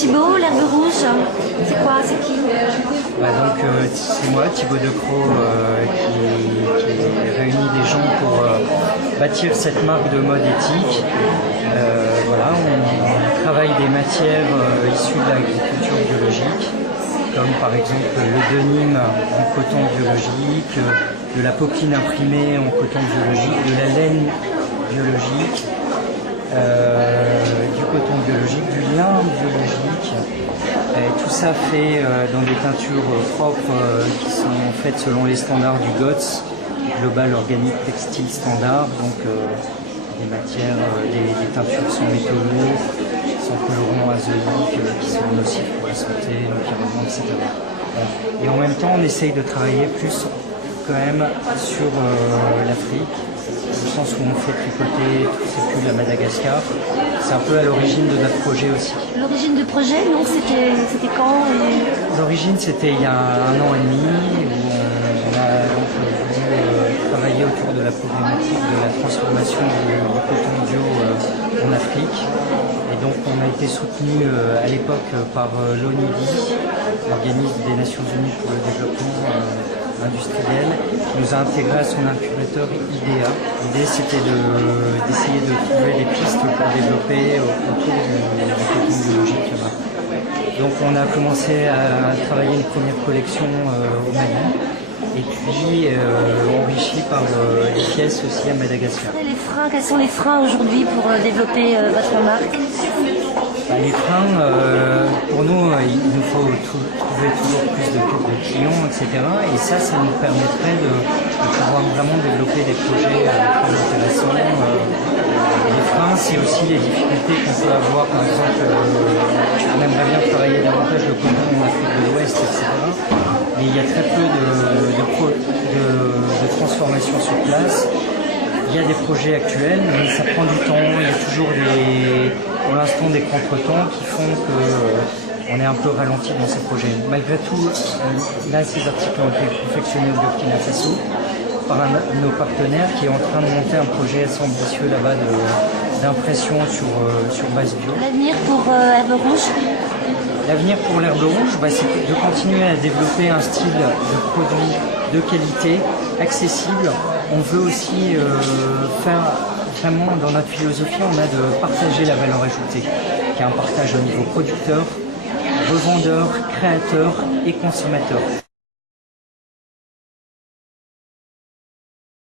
Thibaut, l'herbe rouge, c'est quoi? C'est qui? C'est moi, Thibaut Decroix, qui réunit des gens pour bâtir cette marque de mode éthique. On travaille des matières issues de l'agriculture biologique, comme par exemple le denim en coton biologique, de la popeline imprimée en coton biologique, de la laine biologique, du coton biologique, du lin biologique. Et tout ça fait dans des teintures propres qui sont faites selon les standards du GOTS, Global Organic Textile Standard, donc des matières, des teintures sans métaux lourds, sans colorants azoïques qui sont nocifs pour la santé, l'environnement, etc. Et en même temps, on essaye de travailler plus quand même sur l'Afrique, au sens où on fait tricoter tous ces pulls à Madagascar. C'est un peu à l'origine de notre projet aussi. L'origine du projet, donc c'était quand? L'origine, c'était il y a 1 an et demi, où on a donc voulu travailler autour de la problématique de la transformation du coton bio en Afrique. Et donc on a été soutenu à l'époque par l'ONIDI, l'Organisme des Nations Unies pour le développement industriel, qui nous a intégré à son incubateur IDEA. L'idée, c'était d'essayer de trouver des pistes pour développer autour du coton biologique. Donc on a commencé à travailler une première collection au Mali, et puis enrichi par des pièces aussi à Madagascar. Quels sont les freins aujourd'hui pour développer votre marque? Les freins, pour nous, il nous faut trouver toujours plus de clients, etc. Et ça nous permettrait de pouvoir vraiment développer des projets très intéressants. Et les freins, c'est aussi les difficultés qu'on peut avoir. Par exemple, on aimerait bien travailler davantage le coton en Afrique de l'Ouest, etc. Mais il y a très peu de transformation sur place. Il y a des projets actuels, mais ça prend du temps. Il y a toujours pour l'instant des contretemps qui font qu'on est un peu ralenti dans ces projets. Malgré tout, là, ces articles ont été confectionnés au Burkina Faso par un de nos partenaires qui est en train de monter un projet assez ambitieux là-bas d'impression sur base bio. L'avenir pour Herbe Rouge? L'avenir pour l'herbe rouge, c'est de continuer à développer un style de produit de qualité, accessible. On veut aussi faire vraiment, dans notre philosophie, on a de partager la valeur ajoutée, qui est un partage au niveau producteur, revendeur, créateur et consommateur.